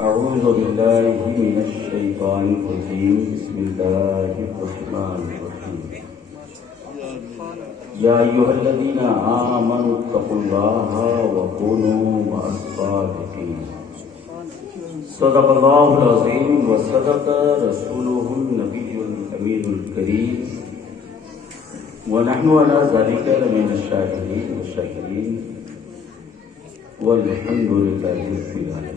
أعوذ بالله من الشيطان الرجيم بسم الله الرحمن الرحيم يا أيها الذين آمنوا اتقوا الله وكونوا مع الصادقين صدق الله العظيم وصدق رسوله النبي الأمين الكريم ونحن على ذلك لمن الشاهدين والشاكرين والحمد لله رب العالمين.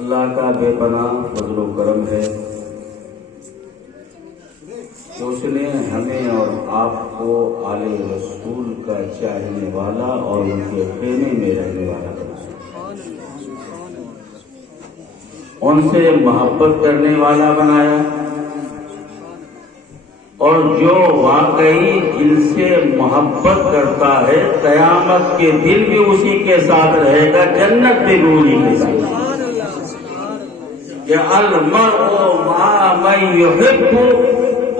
اللہ کا بے پناہ فضل و کرم ہے کہ اس نے ہمیں اور آپ کو آل رسول کا چاہنے والا اور ان کے خیمے میں رہنے والا بنا، ان سے محبت کرنے والا بنایا، اور جو واقعی دل سے محبت کرتا ہے قیامت کے دن بھی اسی کے ساتھ رہے گا، جنت بھی انہی کے ساتھ. کہ المرء مع من یحب،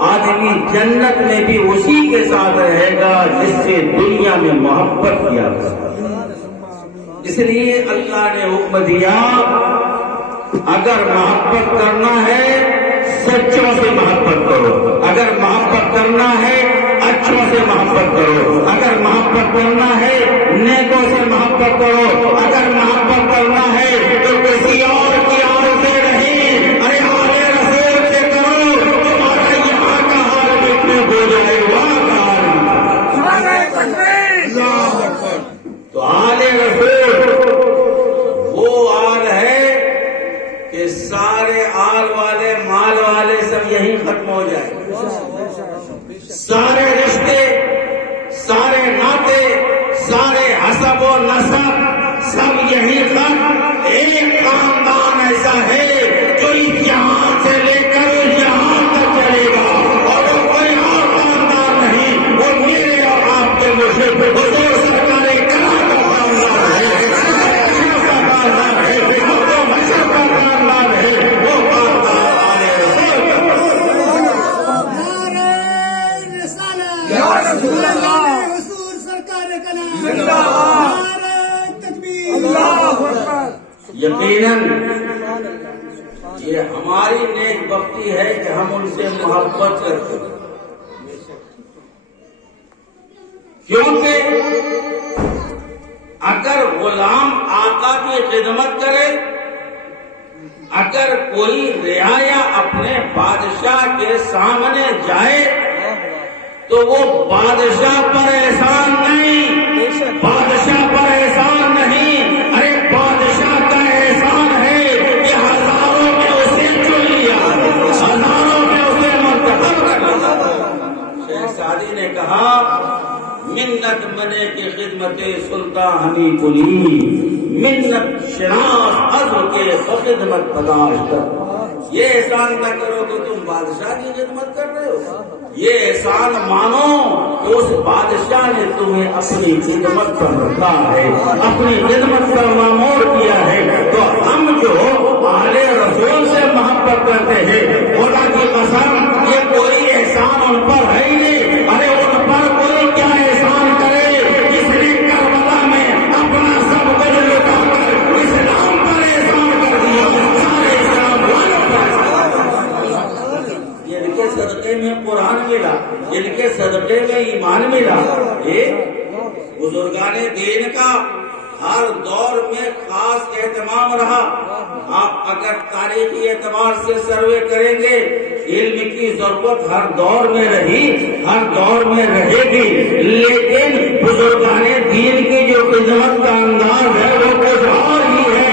آدمی جنت میں بھی اسی کے ساتھ رہے گا جس سے دنیا میں محبت کیا کرتا. اس لیے اللہ نے حکم دیا اگر محبت کرنا ہے سچوں سے محبت کرو، اگر محبت کرنا ہے اچھوں سے محبت کرو، اگر محبت کرنا ہے نیکوں سے محبت کرو، اگر محبت کرنا ہے تو کسی اور کی آڑ سے نہیں، ارے آل رسول سے کرو، تمہارا یہاں کا حال مٹنے ہو جائے وہاں کا حال. تو آل رسول وہ آل ہے کہ سارے آل والے مال والے سب یہی ختم ہو جائے، سارے رشتے، سارے ناطے، سارے حسب و نسب سب یہی ختم. ایک خاندان ایسا ہے جو اس جہان سے لے کر اس جہان تک چلے گا، اور وہ کوئی اور خاندان نہیں، وہ میرے اور آپ کے مرشد حضور سرکار کرام کا خاندان ہے، کا خاندان ہے، مشرق کا خاندان ہے، وہ خاندان آل رسول. یا رسول اللہ، حضور سرکار کرام، نعرہ تکبیر، اللہ اکبر. یقیناً یہ ہماری نیک بختی ہے کہ ہم ان سے محبت کرتے ہیں، کیونکہ اگر غلام آقا کی خدمت کرے، اگر کوئی رعایا اپنے بادشاہ کے سامنے جائے تو وہ بادشاہ پر احسان نہیں، بادشاہ پر احسان نہیں، ارے بادشاہ کا احسان ہے کہ ہزاروں میں اسے چن لیا، ہزاروں میں اسے منتخب کر لیا. شہزادی نے کہا منت منے کی خدمت سلطان ہمی کلی، منت شناس عزم کے خدمت بداشت. یہ احسان نہ کرو کہ تم بادشاہ کی خدمت کر رہے ہو، یہ احسان مانو کہ اس بادشاہ نے تمہیں اپنی خدمت پر رکھا ہے، اپنی خدمت پر معمور کیا ہے. تو ہم جو آل رسول سے محبت کرتے ہیں، خدا کی قسم یہ کوئی احسان ان پر ہے ہی نہیں. ارے ان پر کوئی کیا احسان کرے جس نے کربلا میں اپنا سب کچھ لٹا کر اسلام پر احسان کر دیا، سارے اسلام والوں پر. ان کے صدقے میں قرآن ملا، ان کے صدقے میں ایمان ملا. یہ بزرگان دین کا ہر دور میں خاص اہتمام رہا. آپ اگر تاریخی اعتبار سے سروے کریں گے، علم کی ضرورت ہر دور میں رہی، ہر دور میں رہے گی، لیکن بزرگان دین کی جو خدمت کا انداز ہے وہ کچھ اور ہی ہے.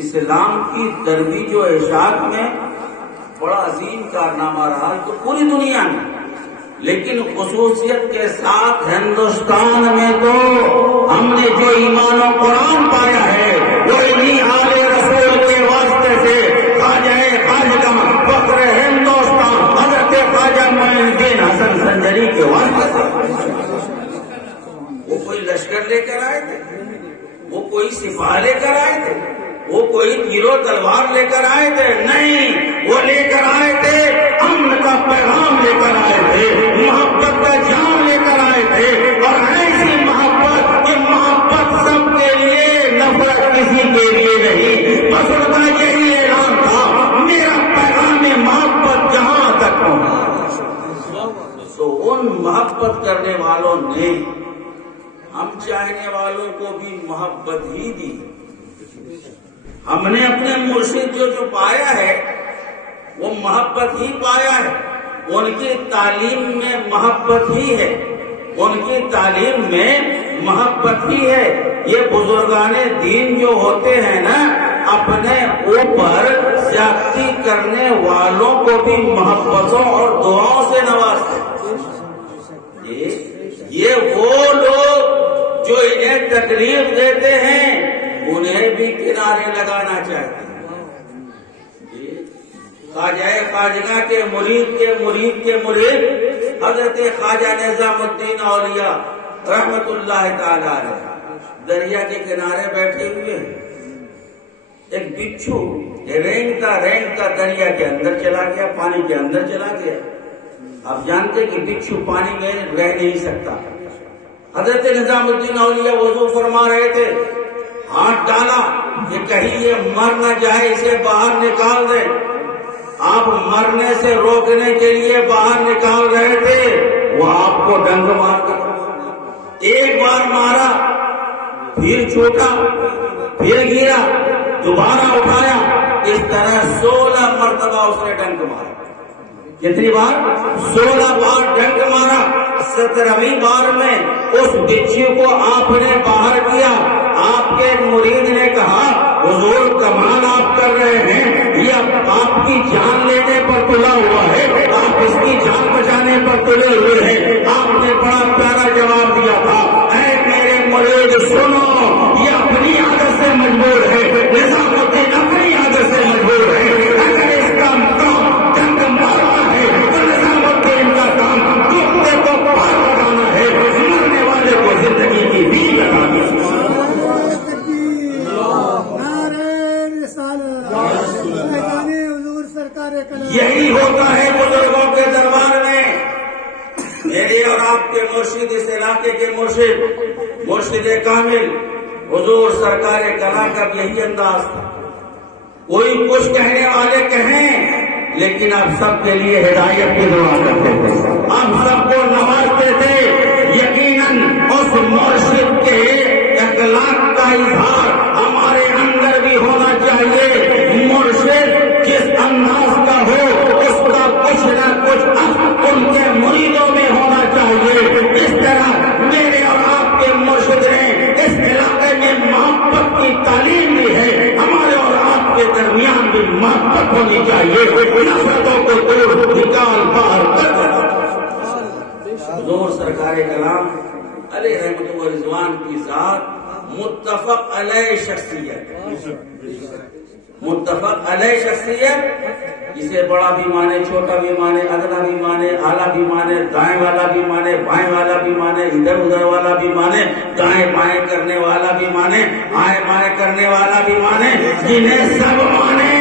اسلام کی ترویج و اشاعت میں بڑا عظیم کارنامہ رہا تو پوری دنیا میں، لیکن خصوصیت کے ساتھ ہندوستان میں تو ہم نے جو ایمان و قرآن پایا ہے وہ انہی آل رسول کے واسطے سے. خواجہ خواجہ فخر ہندوستان حضرت خواجہ معین الدین حسن سنجری کے واسطے سے. وہ کوئی لشکر لے کر آئے تھے، وہ کوئی سپاہ لے کر آئے تھے، وہ کوئی تیر و تلوار لے کر آئے تھے؟ نہیں، وہ لے کر محبت کرنے والوں نے ہم چاہنے والوں کو بھی محبت ہی دی. ہم نے اپنے مرشد جو پایا ہے وہ محبت ہی پایا ہے. ان کی تعلیم میں محبت ہی ہے, ان کی تعلیم میں محبت ہی ہے. یہ بزرگان دین جو ہوتے ہیں نا, اپنے اوپر زیادتی کرنے والوں کو بھی محبتوں اور دعاؤں سے نوازتے ہیں. یہ وہ لوگ جو انہیں تکلیف دیتے ہیں انہیں بھی کنارے لگانا چاہتے ہیں. خواجہ خواجہ کے مرید حضرت خواجہ نظام الدین اولیاء رحمت اللہ تعالی علیہ دریا کے کنارے بیٹھے ہوئے ہیں. ایک بچھو رینگتا دریا کے اندر چلا گیا, پانی کے اندر چلا گیا. آپ جانتے کہ بچھو پانی میں رہ نہیں سکتا. حضرت نظام الدین اولیاء وضو فرما رہے تھے, ہاتھ ڈالا کہ کہیں یہ مر نہ جائے, اسے باہر نکال دیں. آپ مرنے سے روکنے کے لیے باہر نکال رہے تھے, وہ آپ کو ڈنگ مار کر ایک بار مارا, پھر چھوٹا, پھر گرا, دوبارہ اٹھایا. اس طرح 16 مرتبہ اس نے ڈنگ مارا. کتنی بار؟ 16 بار ڈنگ مارا. 17ویں بار میں اس بچھو کو آپ نے باہر کیا. آپ کے مرید نے کہا, حضور کمال آپ کر رہے ہیں, یہ آپ کی جان لینے پر تلا ہوا ہے, آپ اس کی جان بچانے پر تلے ہوئے ہیں. آپ نے بڑا پیارا جواب دیا تھا, اے میرے مرید سنو, یہ اپنی عادت سے مجبور ہے, نظام الدین اپنی عادت سے مجبور ہے. اگر اس کا کام ڈنگ مارنا ہے تو نظام الدین کا کام ٹوٹنے کو پار لگانا ہے, مرنے والے کو زندگی کی بھی لگانی ہے. یہی ہوتا ہے بزرگوں کے دربار میں. میرے اور آپ کے مرشد, اس علاقے کے مرشد کامل حضور سرکار کلا کا یہی انداز تھا. کوئی کچھ کہنے والے کہیں, لیکن آپ سب کے لیے ہدایت کی دعا کرتے تھے, آپ سب کو نوازتے تھے. یقیناً اس مرشد کے اخلاق کا اظہار ہمارے اندر بھی ہونا چاہیے. مرشد جس انداز کا ہو, اس کا کچھ نہ کچھ ان کے مریدوں میں ہونا چاہیے. اس طرح میرے اور آپ کے مرشد نے اس علاقے میں محبت کی تعلیم دی ہے. ہمارے اور آپ کے درمیان بھی محبت ہونی چاہیے. نفرتوں کو دور نکال باہر کر. حضور سرکار کلام علیہ رحمت و رضوان کی ذات متفق علیہ شخصیت, متفق علیہ شخصیت, جسے بڑا بھی مانے, چھوٹا بھی مانے, ادنا بھی مانے, اعلیٰ بھی مانے, دائیں والا بھی مانے, بائیں والا بھی مانے, ادھر ادھر والا بھی مانے, دائیں بائیں کرنے والا بھی مانے, آئیں بائیں کرنے والا بھی مانے, جنہیں سب مانے,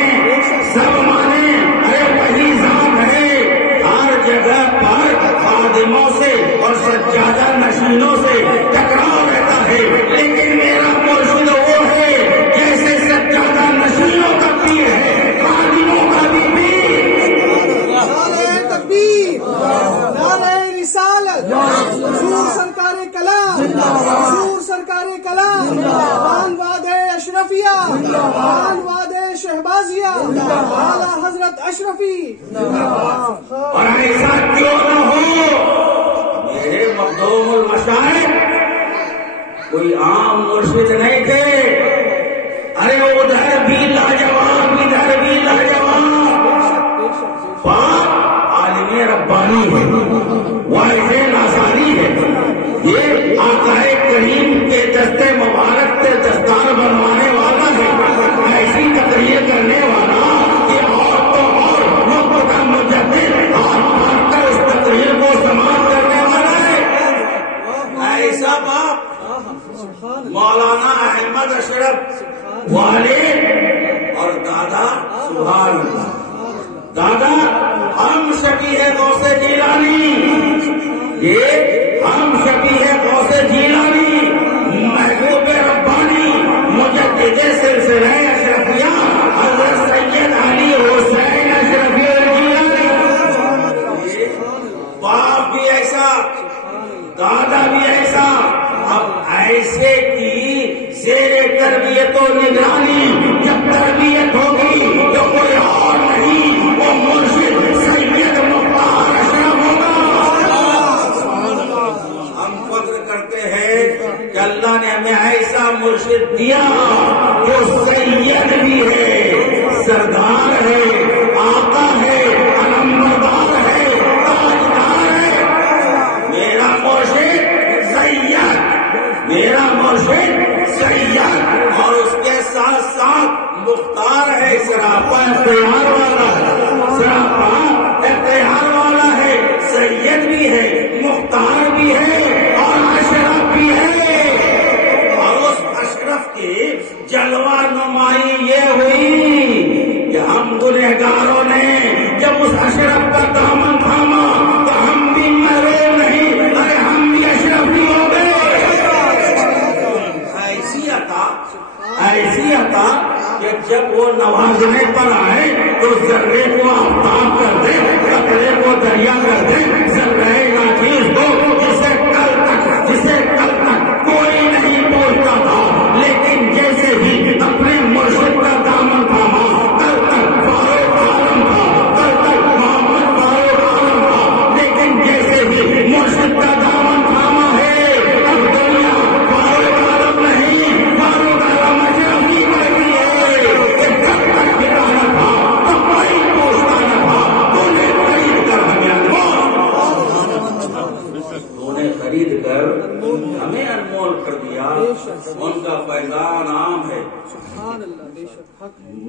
سب مانے. ارے وہی ذات ہے, ہر جگہ پر خادموں سے اور سجادہ نشینوں سے ٹکراؤ رہتا ہے, لیکن میرا مرشد وہ ہے جیسے سجادہ نشینوں کا پیر ہے, خادموں کا بھی پیر. نعرہ تکبیر, نعرہ رسالت, حضور سرکار کلام, حضور سرکار کلام, خان واد اشرفیہ, خان واد شہبازیہ, اعلیٰ حضرت اشرفی. اور ایسا کیوں نہ ہو, میرے مخدوم المشائخ کوئی عام مرشد نہیں تھے. ارے ادھر بھی لاجواب, ادھر بھی لاجواب. پاک عالم ربانی ہے, واحد ناصاری ہے. یہ آقا کریم کے دستے مبارک سے دستار بنوانے والا ہے, ایسی تقریر کرنے والا کہ اور تو اور لوگوں کا مجدد ہاتھ مار کر اس تقریر کو سماعت کرنے والا ہے. ایسا باپ مولانا احمد اشرف والد اور دادا, سبحان اللہ, دادا ہم شبیہ غوث جیلانی, یہ ہم شبیہ غوث جیلانی, محبوب ربانی, مجدد سلسلہ اشرفیہ حضرت سید علی حسین اشرفی الجیلانی. باپ بھی ایسا, دیا جو سید بھی ہے، سردار ہے، آقا ہے، علمبردار ہے، تاجدار ہے، میرا مرشد سید، میرا مرشد سید، اور اس کے ساتھ ساتھ مختار ہے، سراپا اختیار والا ہے، سراپا اختیار والا ہے، سید بھی ہے، مختار بھی ہے اور اشرف بھی ہے۔ اور اس اشرف کی جلوہ نمائی یہ ہوئی کہ ہم گنہگاروں نے جب اس اشرف کا دامن تھاما تو ہم بھی محروم نہیں، ارے ہم بھی اشرف بھی ہو گئے۔ ایسی عطا کہ جب وہ نوازنے پر آئے تو ذرے کو آفتاب کر دے، قطرے کو دریا کر دے، ذرے ناچیز کو جسے کل تک کوئی نہیں پوچھتا تھا، لیکن جیسے ہی اپنے مرشد کا دامن تھاما، کل تک فاروق عالم تھا، کل تک محمد فاروق عالم تھا، لیکن جیسے ہی مرشد کا دامن تھاما ہے اب دنیا فاروق عالم نہیں، فاروق عالم اشرف نہیں کرتی ہے کہ جب تک گرانا تھا تو کوئی پوچھتا نہ تھا، تو نے خرید کر ہمیں انمول کر دیا، ان کا فیضان عام ہے۔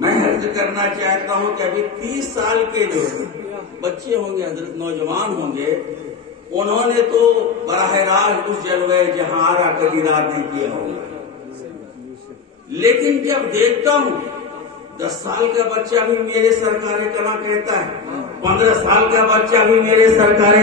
میں عرض کرنا چاہتا ہوں کہ ابھی 30 سال کے جو بچے ہوں گے، حضرت نوجوان ہوں گے، انہوں نے تو براہ راست اس جلوے جہاں آرا کبھی رات نہیں کیا ہوگا، لیکن جب دیکھتا ہوں 10 سال کا بچہ بھی میرے سرکار کلا کہتا ہے، 15 سال کا بچہ بھی میرے سرکار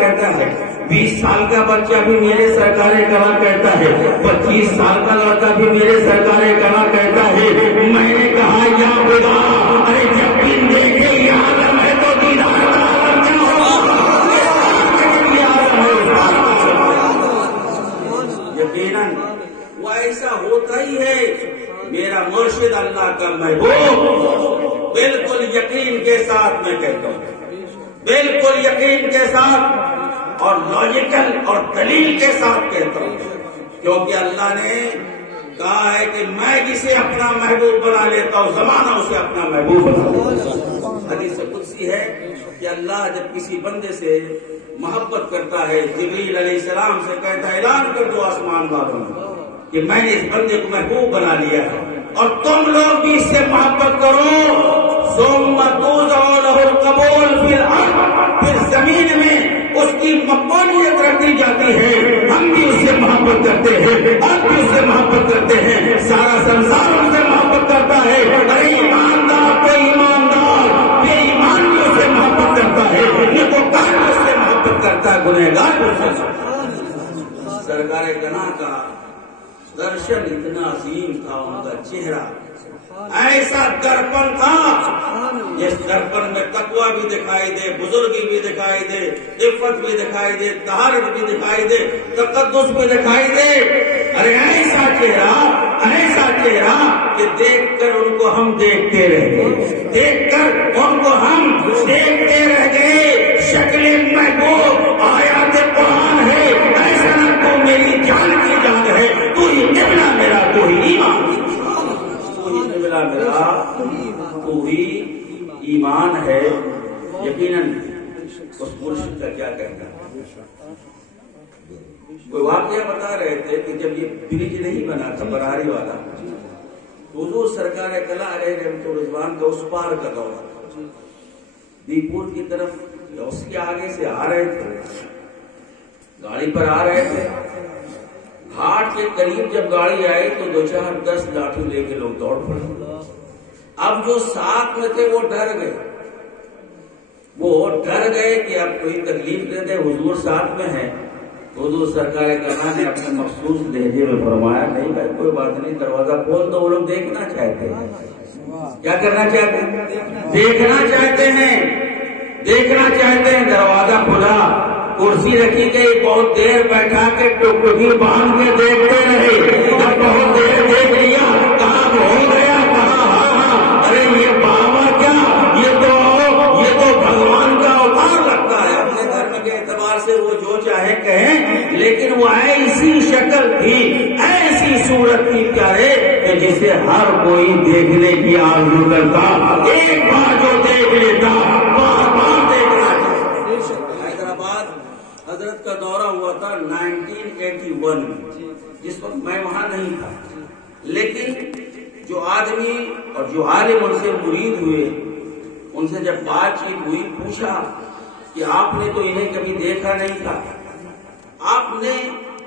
کہتا ہے، 20 سال کا بچہ بھی میرے سرکار کلا کہتا ہے، 25 سال کا لڑکا بھی میرے سرکار کلا کہتا ہے۔ میں نے کہا یا خدا، ارے جب دن دیکھے یہ عالم ہے تو دیدار کا عالم کیا ہوگا؟ یقیناً وہ ایسا ہوتا ہی ہے۔ میرا مرشد اللہ کا محبوب، بالکل یقین کے ساتھ میں کہتا ہوں، بالکل یقین کے ساتھ اور لاجیکل اور دلیل کے ساتھ کہتا ہوں، کیونکہ اللہ نے کہا ہے کہ میں جسے اپنا محبوب بنا لیتا ہوں زمانہ اسے اپنا محبوب بنا۔ حدیث قدسی ہے کہ اللہ جب کسی بندے سے محبت کرتا ہے، جبریل علیہ السلام سے کہتا ہے اعلان کر دو آسمان والوں کہ میں نے اس بندے کو محبوب بنا لیا ہے، اور تم لوگ بھی اس سے محبت کرو۔ ثم توضع له القبول فی الارض، پھر زمین میں اس کی مقبولیت رکھی جاتی ہے۔ ہم بھی اس سے محبت کرتے ہیں، آپ بھی اس سے محبت کرتے ہیں، سارا سنسار اس سے محبت کرتا ہے۔ ارے ایماندار تو ایماندار، بے ایمان بھی اس سے محبت کرتا ہے، نیکوکار بھی اس سے محبت کرتا ہے، گنہگار بھی اس سے۔ سرکار گناہ کا درشن اتنا عظیم تھا، ان کا چہرہ ایسا درپن تھا جس درپن میں تقویٰ بھی دکھائی دے، بزرگی بھی دکھائی دے، عفت بھی دکھائی دے، طہارت بھی دکھائی دے، تقدس بھی دکھائی دے۔ ارے ایسا چہرہ کہ دیکھ کر ان کو ہم دیکھتے رہ گئے، دیکھ کر ان کو ہم دیکھتے رہ گئے۔ شکل محبوب آیات قرآن ہے، ایسا نہ تو میری جان کی جان ہے، تو ہی قبلہ میرا، تو ہی ایمان میرا، تو ہی ایمان ہے۔ یقیناً اس مرشد کا کیا کہنا ہے۔ کوئی واقعہ بتا رہے تھے کہ جب یہ برج نہیں بنا تھا براری والا، تو حضور سرکار کلا علیہ رحمۃ الرضوان کا اس پار کا دورہ تھا، دیپور کی طرف اس کے آگے سے آ رہے تھے، گاڑی پر آ رہے تھے، گھاٹ کے قریب جب گاڑی آئی تو 2-4-10 لاٹھی لے کے لوگ دوڑ پڑے۔ اب جو ساتھ میں تھے وہ ڈر گئے کہ اب کوئی تکلیف دے دے، حضور ساتھ میں ہے۔ تو حضور سرکار کہا نے اپنے مخصوص لہجے میں فرمایا نہیں بھائی کوئی بات نہیں، دروازہ کھول دو۔ وہ لوگ دیکھنا چاہتے ہیں، کیا کرنا چاہتے ہیں؟ دیکھنا چاہتے ہیں۔ دروازہ کھلا، کرسی رکھی گئی، بہت دیر بیٹھا کے ٹوٹی باندھ کے دیکھتے رہے۔ جب بہت دیر دیکھ لیا، کہاں ہو گیا، کہاں ہاں، ارے یہ بابا کیا، یہ تو بھگوان کا اوتار لگتا ہے۔ اپنے دھرم کے اعتبار سے وہ جو چاہے کہیں، لیکن وہ ایسی شکل تھی، ایسی صورت تھی پیارے کہ جسے ہر کوئی دیکھنے کی آرزو کرتا، ایک بار جو دیکھ لیتا بار بار دیکھنا چاہتا۔ حیدرآباد حضرت کا دورہ ہوا تھا 1981 میں، جس وقت میں وہاں نہیں تھا، لیکن جو آدمی اور جو عالم ان سے مرید ہوئے، ان سے جب بات چیت ہوئی، پوچھا کہ آپ نے تو انہیں کبھی دیکھا نہیں تھا، آپ نے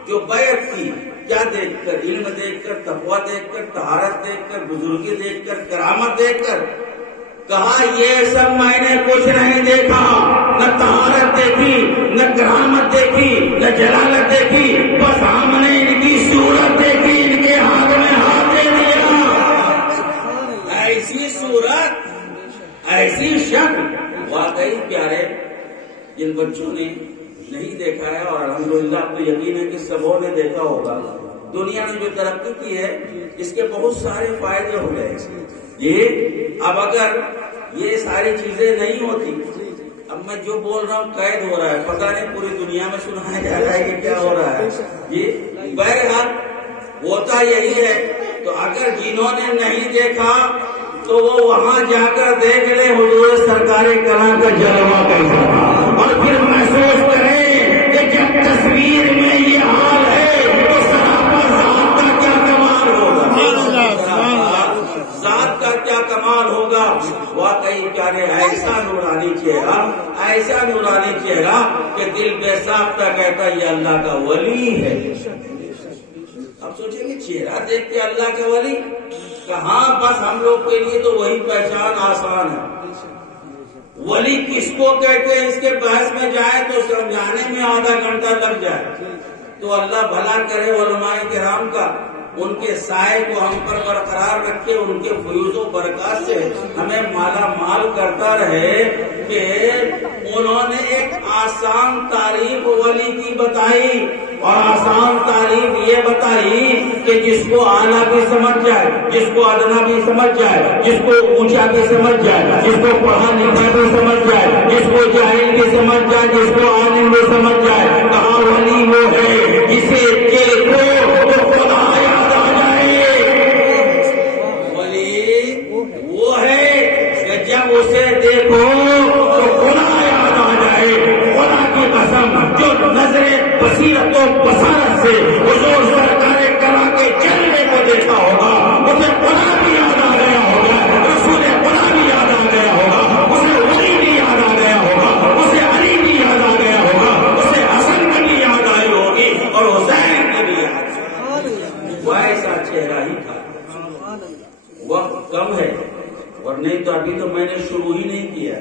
جو بیعت کی کیا دیکھ کر؟ علم دیکھ کر، تقویٰ دیکھ کر، طہارت دیکھ کر، بزرگی دیکھ کر، کرامت دیکھ کر؟ کہا یہ سب میں نے کچھ نہیں دیکھا، نہ طہارت دیکھی، نہ کرامت دیکھی، نہ جلالت دیکھی، بس ہم نے ان کی صورت دیکھی، ان کے ہاتھ میں ہاتھ دے دیا۔ ایسی صورت، ایسی شکل، واقعی پیارے جن بچوں نے نہیں دیکھا ہے، اور الحمدللہ اب تو یقین ہے کہ سبوں نے دیکھا ہوگا، دنیا نے جو ترقی کی ہے اس کے بہت سارے فائدے ہو گئے۔ یہ اب اگر یہ ساری چیزیں نہیں ہوتی، اب میں جو بول رہا ہوں قید ہو رہا ہے، پتہ نہیں پوری دنیا میں سنایا جا رہا ہے کہ کیا ہو رہا ہے۔ یہ بہرحال ہوتا یہی ہے۔ تو اگر جنہوں نے نہیں دیکھا تو وہ وہاں جا کر دیکھ لے حضور سرکار کرام کا جلوہ کیسا تھا، اور پھر محسوس کریں کہ جب تصویر میں یہ حال ہے تو سراپا ذات کا کیا کمال ہوگا، ذات کا کیا کمال ہوگا۔ واقعی پیارے ایسا نورانی چہرہ، ایسا نورانی چہرہ کہ دل بے ساختہ کہتا یہ اللہ کا ولی ہے۔ اب سوچیں گے چہرہ دیکھ کے اللہ کا ولی کہاں؟ بس ہم لوگ کے لیے تو وہی پہچان آسان ہے۔ ولی کس کو کہتے ہیں اس کے بحث میں جائے تو سمجھانے میں آدھا گھنٹہ لگ جائے۔ تو اللہ بھلا کرے علماء کرام کا، ان کے سائے کو ہم پر برقرار رکھے، ان کے فیوز و برکات سے ہمیں مالا مال کرتا رہے کہ انہوں نے ایک آسان تعریف ولی کی بتائی، اور آسان تعریف یہ بتائی کہ جس کو اعلیٰ بھی سمجھ جائے، جس کو ادنا بھی سمجھ جائے، جس کو اونچا بھی سمجھ جائے، جس کو پڑھا لکھا بھی سمجھ جائے، جس کو جاہل بھی سمجھ جائے، جس کو عالم بھی سمجھ جائے، کہاں ولی وہ ہے جسے دیکھو تو خدا یاد آ جائے۔ ولی وہ ہے کہ جب اسے دیکھو تو خدا یاد آ جائے۔ خدا کی قسم جو نظر بصیرت و بصارت سے حضور سرکار کرام کے چہرے کو دیکھا ہوگا، اسے خدا بھی یاد آ گیا ہوگا، رسول خدا بھی یاد آ گیا ہوگا، اسے ولی بھی یاد آ گیا ہوگا، اسے علی بھی یاد آ گیا ہوگا، اسے حسن کی بھی یاد آئی ہوگی، اور حسین کی بھی یاد۔ وہ ایسا چہرہ ہی تھا۔ وقت کم ہے، اور نہیں تو ابھی تو میں نے شروع ہی نہیں کیا۔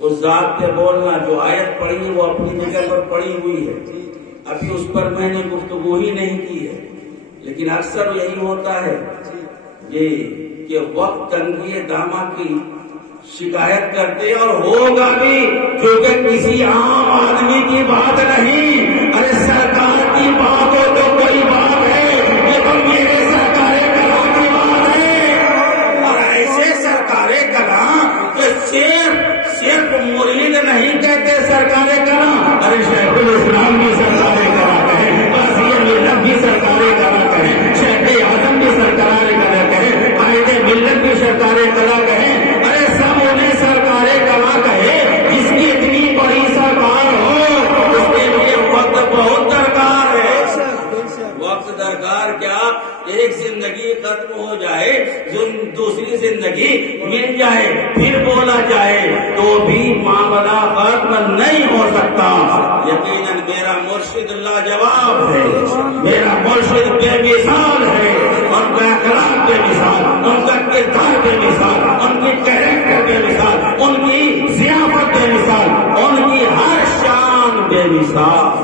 اس ذات پہ بولنا، جو آیت پڑھی ہے وہ اپنی جگہ پر پڑھی ہوئی ہے، ابھی اس پر میں نے گفتگو ہی نہیں کی ہے۔ لیکن اکثر یہی ہوتا ہے کہ وقت تنگی دامہ کی شکایت کرتے، اور ہوگا بھی کیونکہ کسی عام آدمی کی بات نہیں، ارے سرکار کی بات ہو تو کوئی بات ہے، لیکن میرے سرکار کلام کی بات ہے۔ اور ایسے سرکار کلام کہ صرف مرید نہیں کہتے سرکار کلام، ارے شیخ الاسلام بھی سرکار کلام کہیں، وزیر ملت بھی سرکار کلام کہیں، شیخ اعظم بھی سرکار کلام کہیں، قائد ملت بھی سرکار کلام کہیں، ارے سب انہیں سرکار کلام کہے۔ جس کی اتنی بڑی سرکار ہو اس کے لیے وقت بہت درکار ہے۔ وقت درکار کیا، ایک زندگی ختم ہو جائے، دوسری زندگی مل جائے، پھر بولا جائے تو بھی معاملہ ختم نہیں ہو سکتا۔ یقیناً میرا مرشد لاجواب ہے، میرا مرشد بے مثال ہے، ان کا اخلاق بے مثال، ان کا کردار بے مثال، ان کی کیریکٹر بے مثال، ان کی ضیافت بے مثال، ان کی ہر شان بے مثال،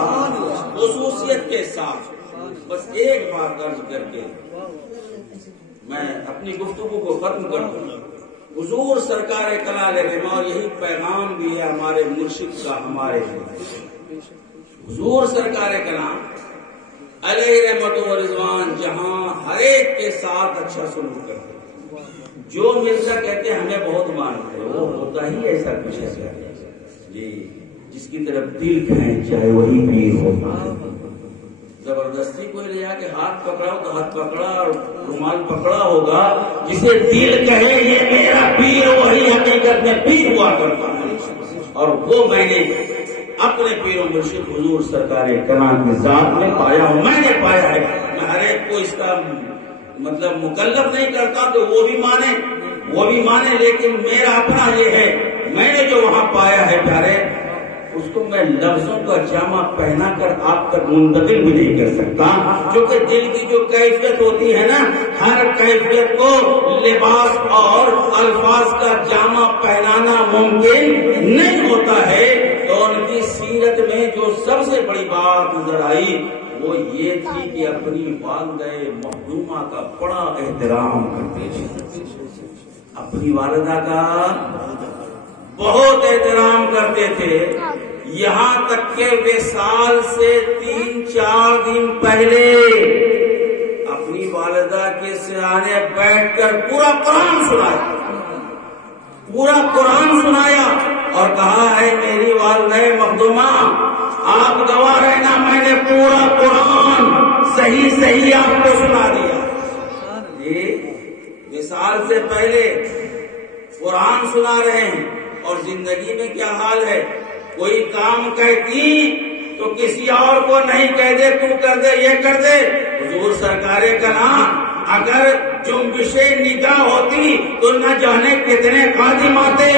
خصوصیت کے ساتھ۔ بس ایک بات عرض کر کے میں اپنی گفتگو کو ختم کر دوں۔ حضور سرکار کلام اور یہی پیغام بھی ہے ہمارے مرشد کا ہمارے لیے۔ حضور سرکار کلام علیہ رحمت و رضوان جہاں ہر ایک کے ساتھ اچھا سلوک کرتے، جو ملتا کہتے ہمیں بہت مانتے، وہ ہوتا ہی ایسا کچھ ہے جی، جس کی طرف دل کھینچ جائے وہی پیر ہوتا ہے۔ زبردستی کوئی لے جا کے ہاتھ پکڑا تو ہاتھ پکڑا اور رومال پکڑا ہوگا. جسے دل کہے یہ میرا پیر وہی حقیقت میں پیر ہوا کرتا ہے. اور وہ میں نے اپنے پیر و مرشد حضور سرکار کرام کی ذات میں پایا ہوں. میں نے پایا ہے. میں ہر ایک کو اس کا مطلب مکلف نہیں کرتا تو وہ بھی مانے لیکن میرا اپنا یہ ہے. میں نے جو وہاں پایا ہے پیارے اس کو میں لفظوں کا جامع پہنا کر آپ تک منتقل بھی نہیں کر سکتا. کیونکہ دل کی جو کیفیت ہوتی ہے نا ہر کیفیت کو لباس اور الفاظ کا جامع پہنانا ممکن نہیں ہوتا ہے. تو ان کی سیرت میں جو سب سے بڑی بات نظر آئی وہ یہ تھی کہ اپنی والدہ مخدومہ کا بڑا احترام کرتے تھے. اپنی والدہ کا بہت احترام کرتے تھے. یہاں تک کہ وصال سے 3-4 دن پہلے اپنی والدہ کے سرانے بیٹھ کر پورا قرآن سنایا اور کہا ہے میری والدہ مخدومہ آپ گواہ رہنا میں نے پورا قرآن صحیح آپ کو سنا دیا. یہ وصال سے پہلے قرآن سنا رہے ہیں. اور زندگی میں کیا حال ہے, کوئی کام کہتی تو کسی اور کو نہیں کہہ دے تو کر دے یہ کر دے. حضور سرکار کا نام اگر جنبش نگاہ ہوتی تو نہ جانے کتنے خادم آتے,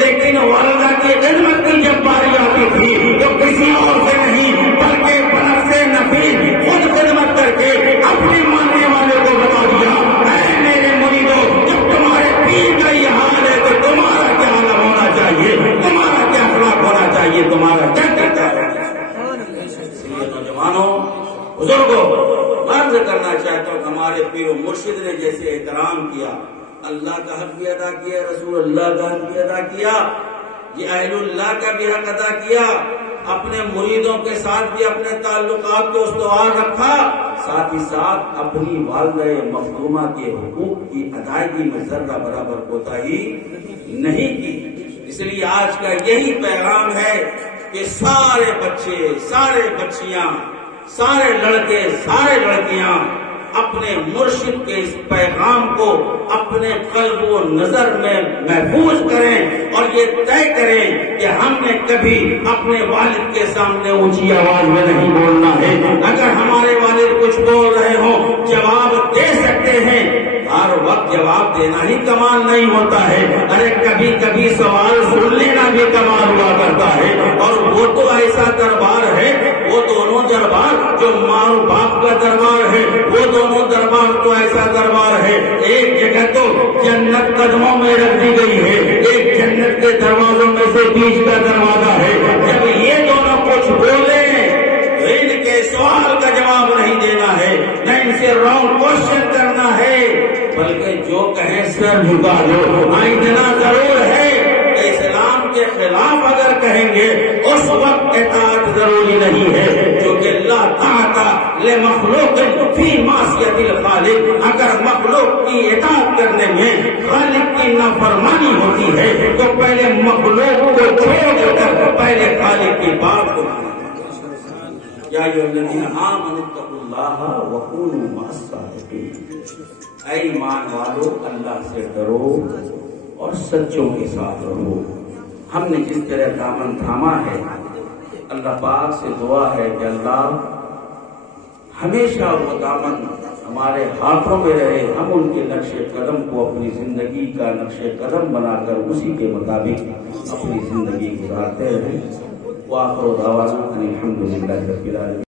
لیکن والدہ کی خدمت کی جب باری آتی تھی تو کسی اور سے نہیں بلکہ بنفس نفیس خود خدمت کر کے اپنے ماننے والے کو بتا دیا اے میرے مریدو جب تمہارے پیر کا یہ حال ہے تو تمہارا کیا حال ہونا چاہیے, تمہارا کیا اخلاق ہونا چاہیے, تمہارا کیا کرتا ہے. اس لیے نوجوانوں بزرگوں عرض کرنا چاہتا ہوں ہمارے پیر و مرشد نے جیسے احترام کیا اللہ کا حق بھی ادا کیا, رسول اللہ کا حق بھی ادا کیا, یہ اہل اللہ کا بھی حق ادا کیا, اپنے مریدوں کے ساتھ بھی اپنے تعلقات کو استوار رکھا, ساتھ ہی ساتھ اپنی والدہ مخدومہ کے حقوق کی ادائیگی میں ذرہ برابر کوتاہی نہیں کی. اس لیے آج کا یہی پیغام ہے کہ سارے بچے, سارے بچیاں, سارے لڑکے, سارے لڑکیاں اپنے مرشد کے اس پیغام کو اپنے قلب و نظر میں محفوظ کریں اور یہ طے کریں کہ ہم نے کبھی اپنے والد کے سامنے اونچی آواز میں نہیں بولنا ہے. اگر ہمارے والد کچھ بول رہے ہوں جواب دے سکتے ہیں, ہر وقت جواب دینا ہی کمال نہیں ہوتا ہے. ارے کبھی کبھی سوال سن لینا بھی کمال ہوا کرتا ہے. اور وہ تو ایسا دربار ہے, وہ دونوں دربار جو ماں اور باپ کا دربار ہے, وہ دونوں دربار تو ایسا دربار ہے. ایک جگہ تو جنت قدموں میں رکھ دی گئی ہے, ایک جنت کے دروازوں میں سے بیچ کا دروازہ ہے. جب یہ دونوں کچھ بولے ان کے سوال کا جواب نہیں دینا ہے, نہ ان سے رانگ کوشچن کرنا ہے, بلکہ جو کہیں سر جھکا دو. اتنا ضرور ہے کہ اسلام کے خلاف اگر کہیں گے اس وقت اطاعت ضروری نہیں ہے, جو کہ اللہ طاعت لمخلوق فی معصیت الخالق, اگر مخلوق کی اطاعت کرنے میں خالق کی نافرمانی ہوتی ہے تو پہلے مخلوق کو چھوڑ کر پہلے خالق کی بات کو مانا. یا ایھا الذین آمنوا اتقوا اللہ وکونوا مع الصادقین, اے ایمان والو اللہ سے ڈرو اور سچوں کے ساتھ رہو. ہم نے جس طرح دامن تھاما ہے اللہ پاک سے دعا ہے کہ اللہ ہمیشہ وہ دامن ہمارے ہاتھوں میں رہے, ہم ان کے نقش قدم کو اپنی زندگی کا نقش قدم بنا کر اسی کے مطابق اپنی زندگی گزارتے رہیں. وآخر دعوانا ان الحمد للہ رب العالمین.